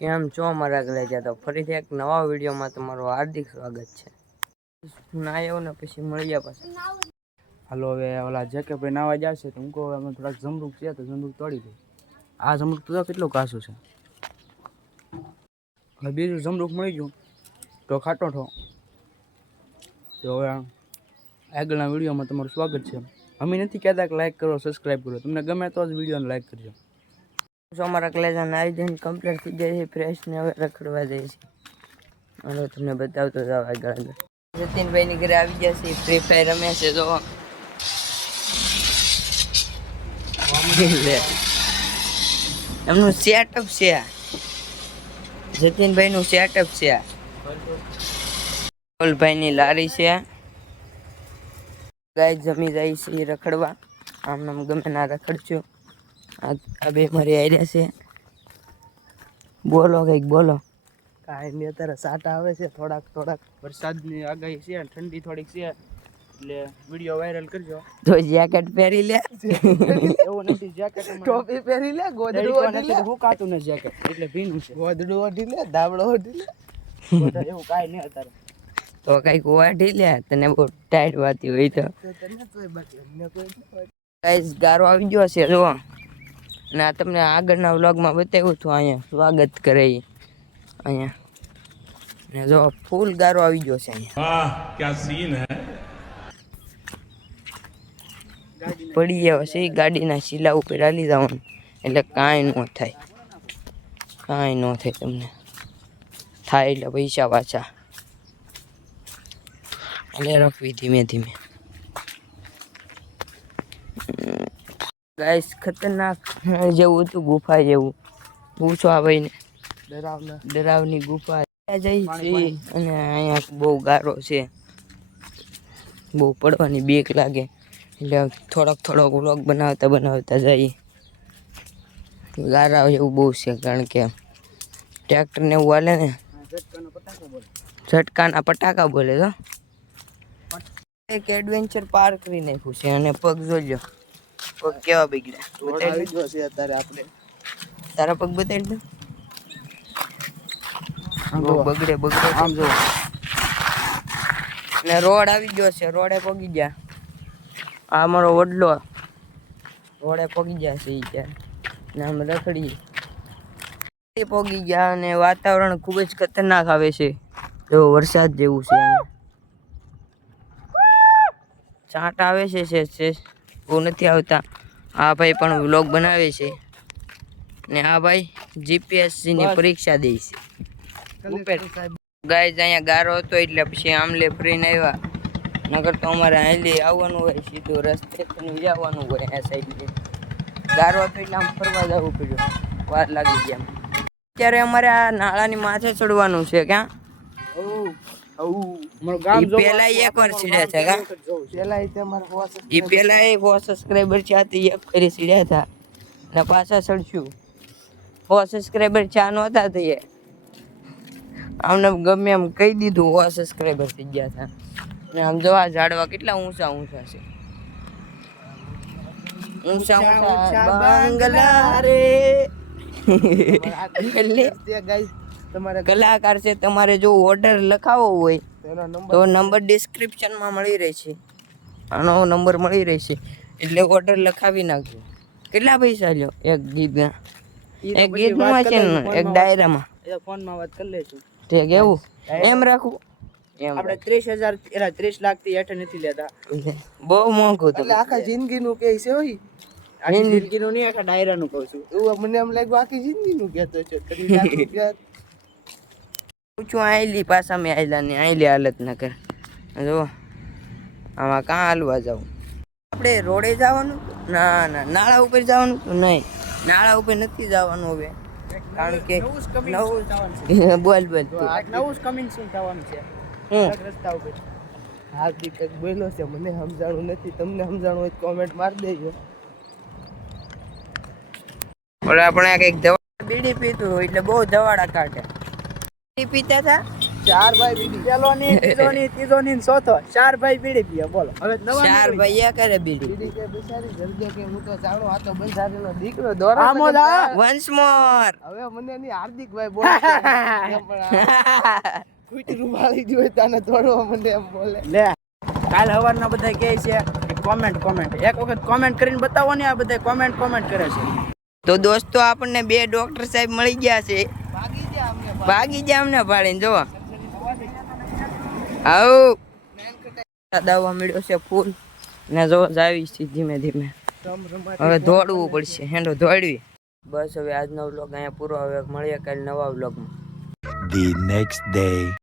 કેમ છો મારા કલેજા? તો ફરીથી એક નવા વિડીયોમાં તમારું હાર્દિક સ્વાગત છે. નાયો ને પછી મળ્યા પાછા. હાલો હવે ઓલા જે કે ભાઈ નાવા જશે તો હું કહું અમે થોડાક જમરૂક છે તો જમરૂક તોડી દઉં. આ જમરૂક તો કેટલું કાસું છે. હવે બીજું જમરૂક મળી ગયું તો ખાટો થો. તો હવે આગળના વિડીયોમાં તમારું સ્વાગત છે. અમે નથી કહેતા કે લાઈક કરો, સબસ્ક્રાઈબ કરો. તમને ગમે તો જ વિડીયોને લાઈક કરજો. અમારા કલેજા નાઈ ધોઈને કમ્પ્લીટ થઈ જાય છે, ફ્રેશ ને હવે રખડવા જાય છે. હાલો તમને બતાવતો જાવ આગળ. જતીનભાઈ ની ઘરે આવી ગયા છે, ફ્રી ફાયર રમે છે. જો એમનું સેટઅપ છે, જતીનભાઈ નું સેટઅપ છે. ભાઈ ની લારી છે. ગાય જમી જાય છે રખડવા. આમ નામ ગમે ના રખડજો. આ બે મારી આર્યા છે. બોલો કઈક બોલો. કાંઈ નહીં, અત્યારે સાટા આવે છે થોડાક વરસાદની આગાહી છે, ઠંડી થોડીક છે એટલે વિડીયો વાયરલ કરજો. તો જેકેટ પહેરી લે. એવું નથી, જેકેટ ટોપી પહેરી લે, ગોદડું ઓઢી લે. હું કાતું ને જેકેટ એટલે ભીનું છે. ગોદડું ઓઢી લે, ધાબળો ઓઢી લે. એવું કાંઈ નહીં અત્યારે. તો કઈક ઓઢી લે, તને બહુ ટાઈટ વાતી હોય તો. ગાઈસ ગારો આવી ગયો છે જો. અને આ તમને આગળના વ્લોગમાં બતાવ્યું હતું. અહીંયા સ્વાગત કરે અહીંયા ને જો ફૂલ ગારો આવી ગયો છે અહીંયા. વાહ ક્યા સીન હે. પડી ગયા છે ગાડીના શીલા ઉપર હાલી જવાનું એટલે કાંઈ ન થાય, કાંઈ ન થાય. તમને થાય એટલે પૈસા પાછા એટલે રખવી ધીમે ધીમે. ગાઈસ ખતરનાક જેવું હતું, ગુફા જેવું. પૂછો આ ભાઈને. ડરાવની ગુફા જઈ છે અને અહીંયા બહુ ગારો છે, બહુ પડવાની બીક લાગે એટલે થોડોક વ્લોગ બનાવતા જઈએ. ગારા એવું બહુ છે કારણ કે ટ્રેક્ટર ને એવું હાલે ને, ઝટકાના પટાકા બોલે તો. એક એડવેન્ચર પાર્ક કરી નાખ્યું છે અને પગ જોજો, પગ કેવા બગડ્યા. તારા પગ બતાવી દો. બગડે આમ જો. ને રોડ આવી ગયો છે, રોડે પગી ગયા. આ અમારો વડલો રોડે પગી ગયા છે ત્યાં ને આમ રખડી પગી ગયા. અને વાતાવરણ ખૂબ જ ખતરનાક આવે છે, જો વરસાદ જેવું છે. ચાટ આવે છે, બહુ નથી આવતા. આ ભાઈ પણ વ્લોગ બનાવે છે ને આ ભાઈ જીપીએસસી ની પરીક્ષા દે છે. ગાઈસ અહીંયા ગારો હતો એટલે પછી આમલે ફરીને આવ્યા, નગર તો અમારે હાલી આવવાનું હોય, સીધું રસ્તે જવાનું હોય. આ સાઈડ ગારો હતો એટલે આમ ફરવા જવું પડ્યું, વાર લાગી ગયા. અત્યારે અમારે આ નાળાની માથે ચડવાનું છે. ક્યાં પેલા એક વાર સીડ્યા હતા કા, પેલા 100 સબસ્ક્રાઈબર છે એક ફરી સીડ્યા હતા ને પાછા ચડશું. 100 સબસ્ક્રાઈબર ચા નહોતા થઈએ, અમને ગમે એમ કહી દીધું 100 સબસ્ક્રાઈબર થઈ ગયા હતા. ને આમ જો આ ઝાડવા કેટલા ઊંચા છે, ઊંચા બંગલા રે. કલાકાર છે, તમારે જો ઓર્ડર લખાવો હોય તો નંબર ડિસ્ક્રિપ્શનમાં મળી રહેશે. આનો નંબર મળી રહેશે એટલે ઓર્ડર લખાવી નાખજો. કેટલા પૈસા લ્યો એક ગીતના? એક ગીતમાં છે ને એક ડાયરામાં ફોનમાં વાત કરી લેશું. ઠીક, એવું એમ રાખવું. આપણે 30,000 30 લાખ થી હેઠળ નથી લેતા, બહુ મોંઘું એટલે આખા જિંદગી નું કે છે હોય. આખી જિંદગી નું નહીં, આખા ડાયરા નું કહું છું. એવું મને એમ લાગ્યું આખી જિંદગી નું કહેતો છે. 30 લાખ રૂપિયા પૂછું આયલી પાછા મેં આયલા ને આયલી હાલત ના કર. જો આમાં કાં હાલવા જાવ? આપણે રોડે જવાનું? ના નાળા ઉપર જવાનું? નહીં, નાળા ઉપર નથી જવાનું હવે, કારણ કે નવું બોલ નવું કમિંગ સૂન થવાનું છે રસ્તા ઉપર. હાર્દિક બોલ્યો છે, મને સમજાણું નથી. તમને સમજાણું હોય કોમેન્ટ મારી દેજો. ઓલા આપણે કઈક દવા બીડી પીતું હોય એટલે બહુ દવાડા કાઢે. બીડી પીતા હતા ચાર ભાઈ બીડી પેલો ની ત્રીજો ની ત્રીજો ની ને ચોથો 4 ભાઈ બીડી પીએ બોલો હવે નવા ચાર ભાઈ કરે બીડી બીડી કે બિચારી જલ્દી કે હું તો જાણું આ તો બંધારેલો દીકરો દોરા આમો જા. વન્સ મોર હવે મને એની હાર્દિકભાઈ બોલે છે. એમ પણ આ કુટી રૂમાળી જોઈ તાને દોડવા મને એમ બોલે લે કાલ હવારના બધા કહે છે કે કોમેન્ટ એક વખત કોમેન્ટ કરીને બતાવો ને આ બધા કોમેન્ટ કરે છે તો દોસ્તો આપણને 2 ડોક્ટર સાહેબ મળી ગયા છે. ભાગી જા અમને ભાળીને જો આવ દવા મળ્યો છે ફૂલ ને જો જાવી છે ધીમે ધીમે. હવે દોડવું પડશે હેંડો દોડવી. બસ હવે આજનો વ્લોગ અહીંયા પૂરો. હવે મળીએ કાલે નવા વ્લોગમાં. The next day.